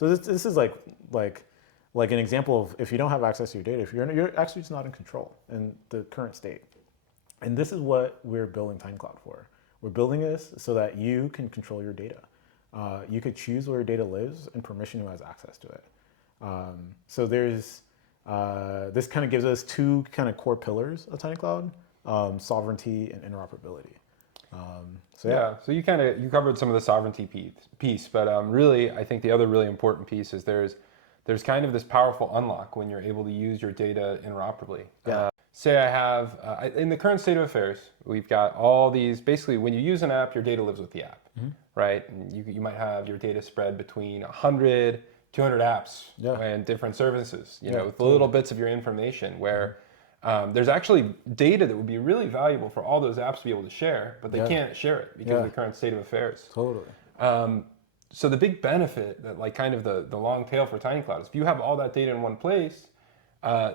So this is like an example of if you don't have access to your data, if you're actually just not in control in the current state. And this is what we're building TinyCloud for. We're building this so that you can control your data. You could choose where your data lives and permission who has access to it. So there's this kind of gives us two kind of core pillars of TinyCloud: sovereignty and interoperability. So you covered some of the sovereignty piece, but really I think the other really important piece is there's kind of this powerful unlock when you're able to use your data interoperably. Say I have, in the current state of affairs, we've got all these, basically when you use an app, your data lives with the app, right? And you might have your data spread between 100, 200 apps and different services, with little bits of your information where there's actually data that would be really valuable for all those apps to be able to share, but they can't share it because of the current state of affairs. So the big benefit, that like kind of the long tail for TinyCloud is if you have all that data in one place,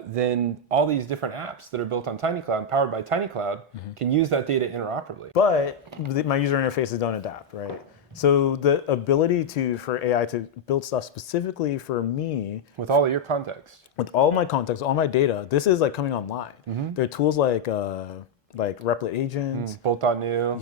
then all these different apps that are built on TinyCloud, powered by TinyCloud, can use that data interoperably. But my user interfaces don't adapt, right? So the ability for AI to build stuff specifically for me, with all of your context, with all my context, all my data, this is like coming online. There are tools like Replit Agent, Bolt.new,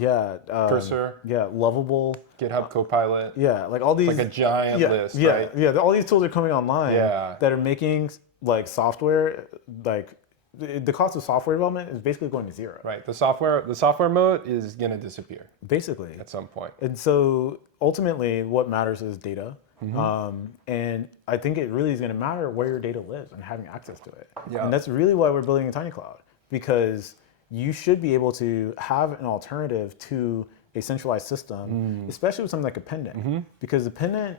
Cursor, Lovable, GitHub Copilot, like all these, it's like a giant list, right? All these tools are coming online that are making like software, like the cost of software development is basically going to zero. Right. The software moat is going to disappear basically at some point. And so ultimately, what matters is data. And I think it really is going to matter where your data lives and having access to it. And that's really why we're building a TinyCloud, because you should be able to have an alternative to a centralized system, especially with something like a pendant, because the pendant,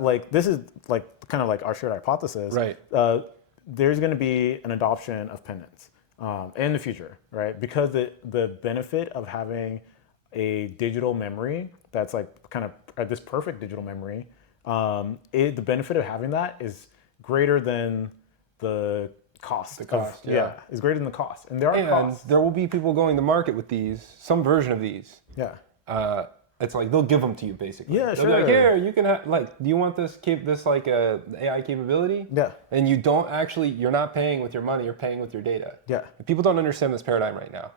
like this is like kind of like our shared hypothesis. Right. There's going to be an adoption of pendants in the future, right? Because the benefit of having a digital memory that's like kind of this perfect digital memory, the benefit of having that is greater than the cost. Is greater than the cost, and there are costs. There will be people going to market with these, some version of these. It's like they'll give them to you basically. They'll be like, here, you can have, like, do you want this like AI capability? And you're not paying with your money, you're paying with your data. People don't understand this paradigm right now.